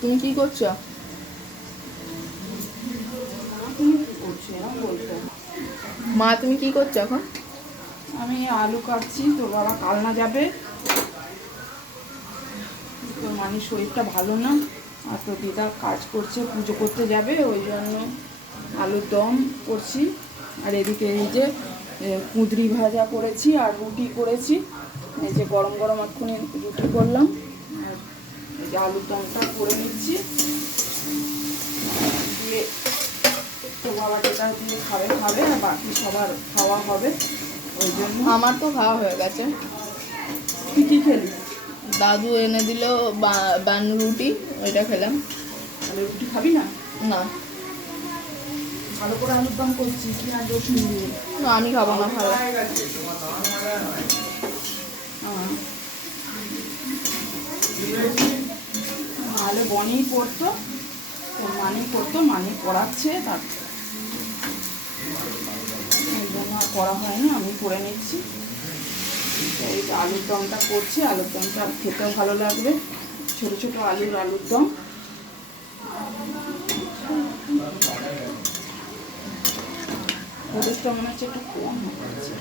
তুমি কি করছো? মা তুমি কি করছো এখন? আমি আলু কাটছি। তোর বাবা কালনা যাবে, তোর মানির শরীরটা ভালো না, আর তোর দিদা কাজ করছে, পুজো করতে যাবে, ওই জন্য আলুর দম করছি। আর এদিকে এই যে কুঁদরি ভাজা করেছি আর রুটি করেছি। এই যে গরম গরম এক্ষুনি রুটি করলাম, আর এই যে আলুর দমটা করে নিচ্ছি। দিয়ে তোর বাবা যেটা দিয়ে খাবে খাবে, আর বাকি সবার খাওয়া হবে। ওই জন্য আমার তো খাওয়া হয়ে গেছে। তুই কী খেলি? দাদু এনে দিল বান রুটি, ওইটা খেলাম। তাহলে রুটি খাবি না? না ভালো করে আলুর দম করছি, পেঁয়াজ রসুন দিয়ে। না, আমি খাবো না, ভালো। তাহলে বনেই পড়তো, তোর মানেই পড়তো, মানে পড়াচ্ছে, তার এই জন্য আর করা হয়নি, আমি করে নিচ্ছি। এই যে আলুর দমটা করছি, আলুর দমটা খেতেও ভালো লাগবে, ছোটো ছোটো আলুর দম। হলুদটা মনে হচ্ছে একটু কম হচ্ছে।